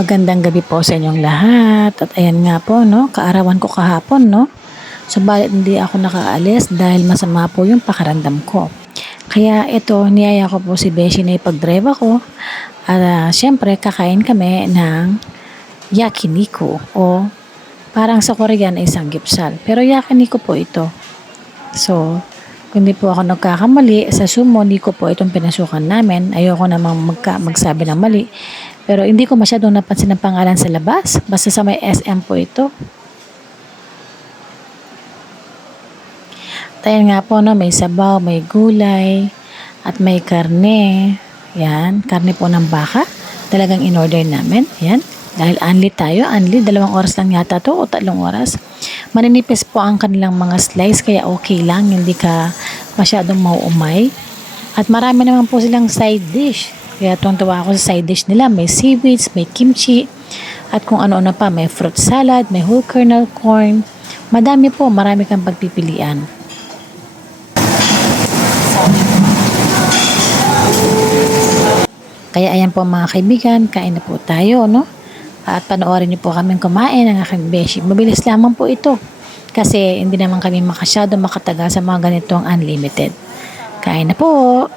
Magandang gabi po sa inyong lahat. At ayan nga po, no, kaarawan ko kahapon, no. Subalit hindi ako nakaalis dahil masama po yung pakiramdam ko. Kaya ito, niyaya ko po si Beshi na ipag-drive ako. At syempre, kakain kami ng yakiniku o parang sa Korean ay samgyeopsal. Pero yakiniku po ito. So, kung di po ako nagkakamali, sa sumo, hindi ko po itong pinasukan namin. Ayoko namang magsabi ng mali. Pero hindi ko masyadong napansin ang pangalan sa labas. Basta sa may SM po ito. Tayo nga po, no, may sabaw, may gulay, at may karne. Yan, karne po ng baka. Talagang in-order namin. Yan, dahil unli tayo. Unli, 2 oras lang yata to o 3 oras. Maninipis po ang kanilang mga slice kaya okay lang. Hindi ka masyadong mauumay. At marami naman po silang side dish. Kaya tuwang-tuwa ako sa side dish nila. May seaweeds, may kimchi, at kung ano-ano pa. May fruit salad, may whole kernel corn. Madami po, marami kang pagpipilian. Kaya ayan po mga kaibigan, kain na po tayo, no? At panoorin niyo po kaming kumain ng aking beshi. Mabilis lamang po ito. Kasi hindi naman kami makasyado makatagal sa mga ganitong unlimited. Kain na po!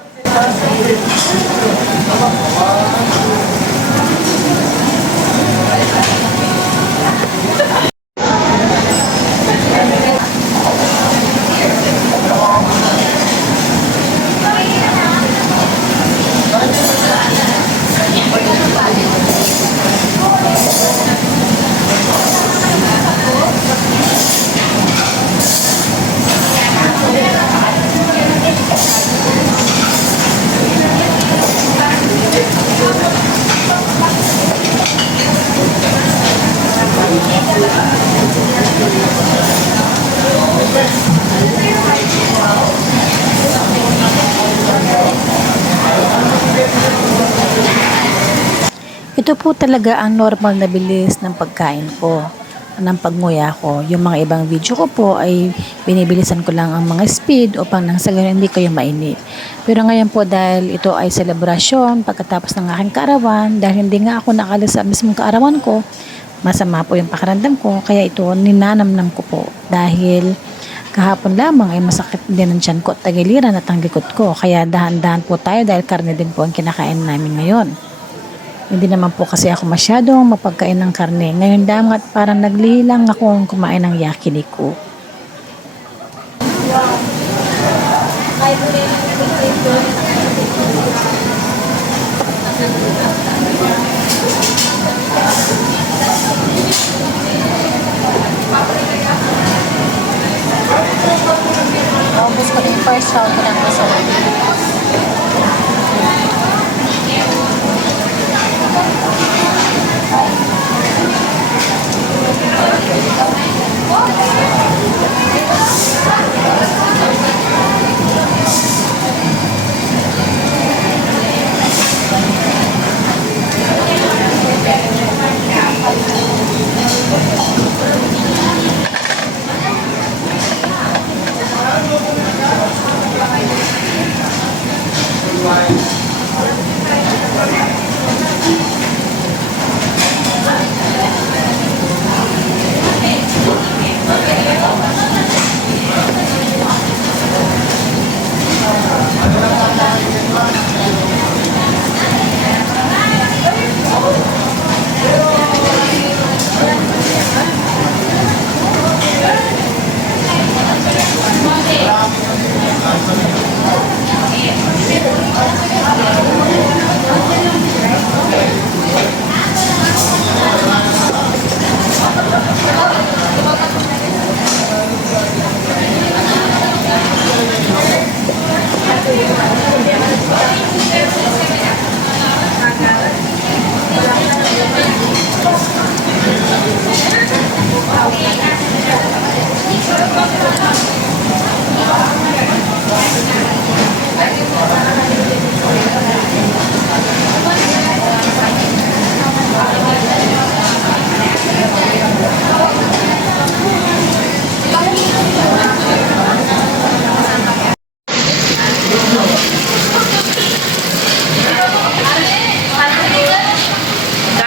Ito po talaga ang normal na bilis ng pagkain ko, ng pagnguya ko. Yung mga ibang video ko po ay binibilisan ko lang ang mga speed upang nang sa ganun hindi kayo mainip. Pero ngayon po dahil ito ay selebrasyon pagkatapos ng aking kaarawan, dahil hindi nga ako nakalis sa mismong kaarawan ko, masama po yung pakiramdam ko, kaya ito ninanamnam ko po. Dahil kahapon lamang ay masakit din ang tiyan ko at tagiliran at ang likod ko. Kaya dahan-dahan po tayo dahil karne din po ang kinakain namin ngayon. Hindi naman po kasi ako masyadong mapagkain ng karne. Ngayon damat parang naglihilang akong kumain ng yakiniku. Ubus ko yung first round ko ng masarap.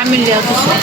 family ako siya.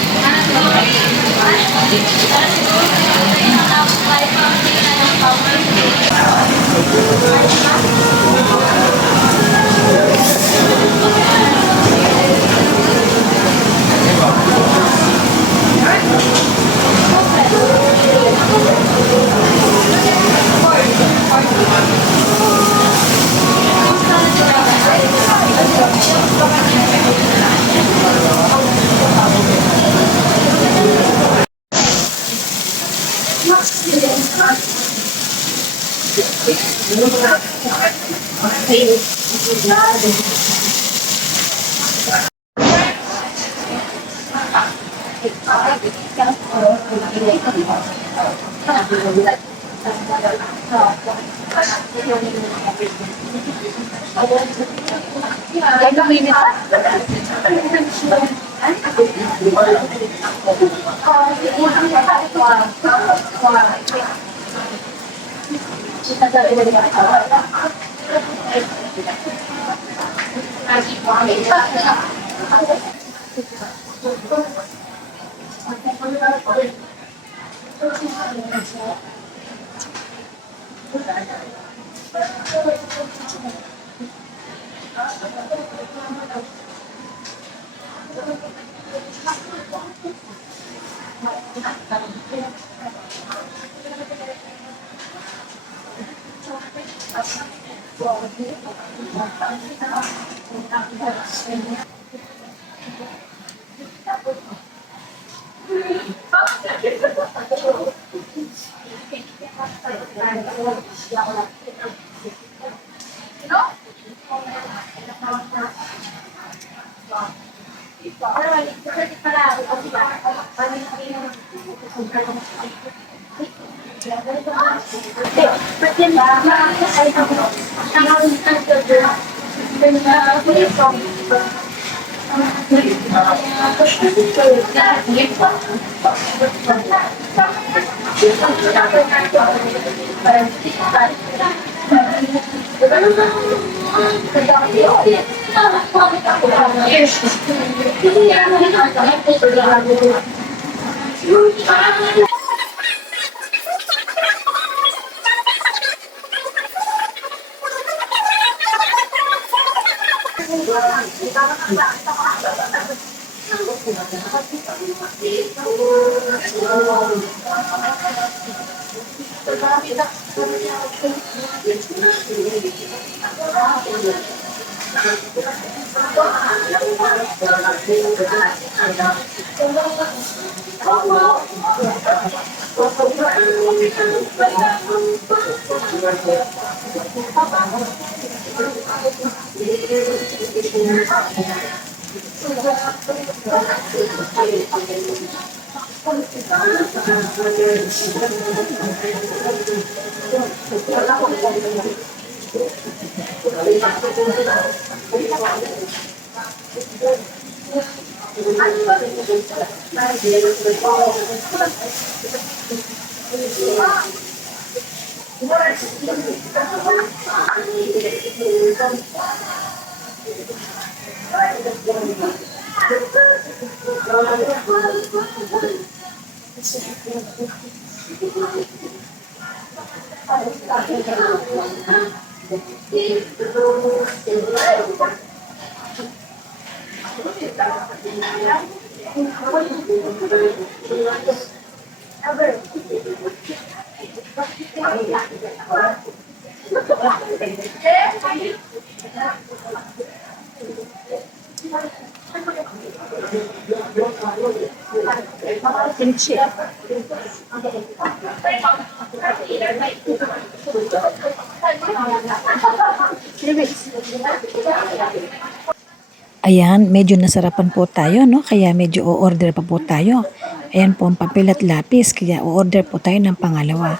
Ayan, medyo nasarapan po tayo, no? Kaya medyo o-order pa po tayo. Ayan po ang papel at lapis, kaya o-order po tayo ng pangalawa.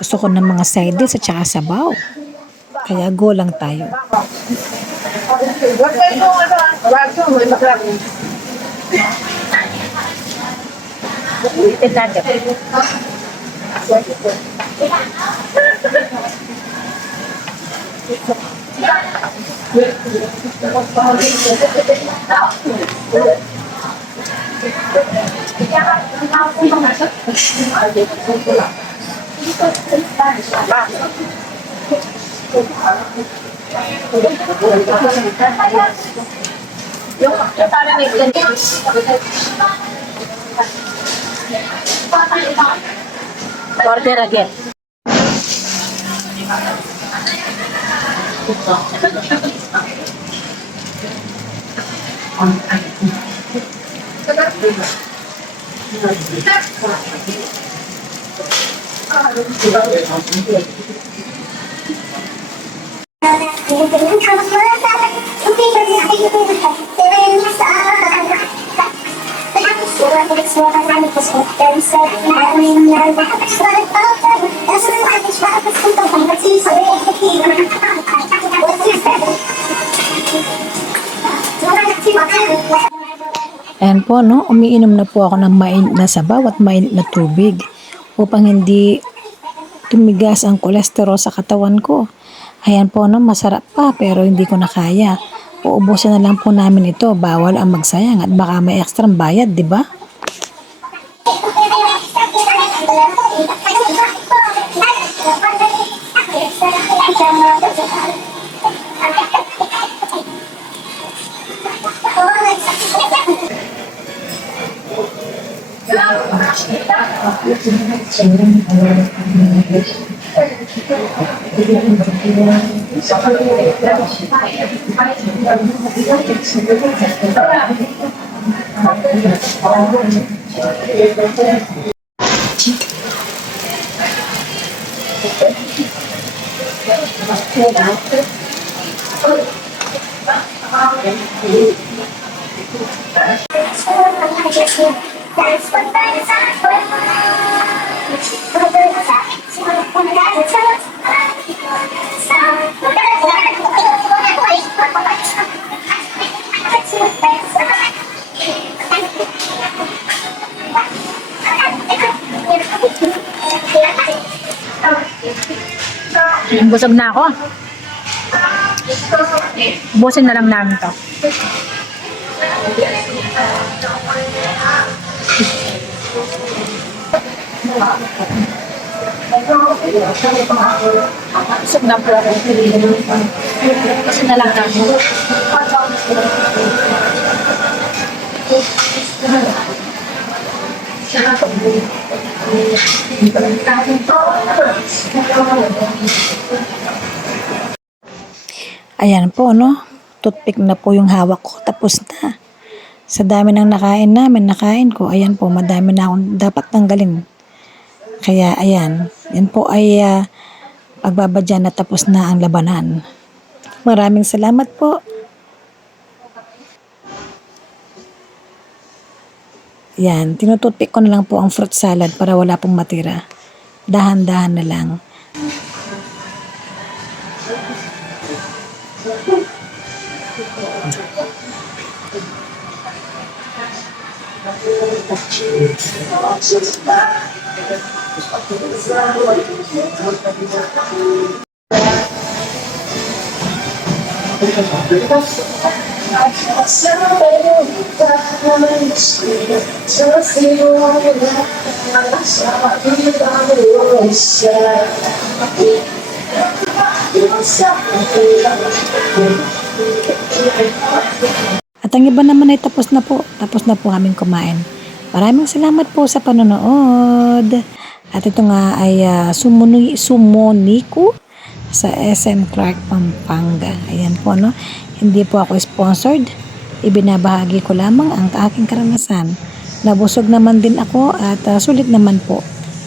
Gusto ko ng mga side dish at saka sabaw. Kaya go lang tayo. Yung parang may ganyan. Order again. Ayan po, no, umiinom na po ako ng mainit na sabaw at mainit na tubig upang hindi tumigas ang kolesterol sa katawan ko. Ayan po, no, masarap pa pero hindi ko na kaya. Uubusin na lang po namin ito, bawal ang magsayang at baka may extra bayad, di ba? Busog na ako. Busin na lang namin to. Busog na po ako. Busin na lang namin. Ayan po, no? Toothpick na po yung hawak ko. Tapos na. Sa dami ng nakain ko, ayan po, madami na akong dapat tanggalin. Kaya, ayan. Yan po ay pagbabadya na tapos na ang labanan. Maraming salamat po. Yan, tinututpick ko na lang po ang fruit salad para wala pong matira. Dahan-dahan na lang. At ang iba naman ay tapos na po. Tapos na po kaming kumain. Maraming salamat po sa panonood. At ito nga ay sumoniko sa SM Clark, Pampanga. Ayan po, no? Hindi po ako sponsored. Ibinabahagi ko lamang ang aking karanasan. Nabusog naman din ako at sulit naman po.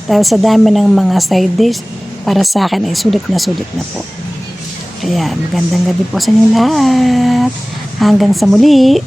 Dahil sa dami ng mga side dish, para sa akin ay sulit na po. Kaya magandang gabi po sa inyo lahat. Hanggang sa muli.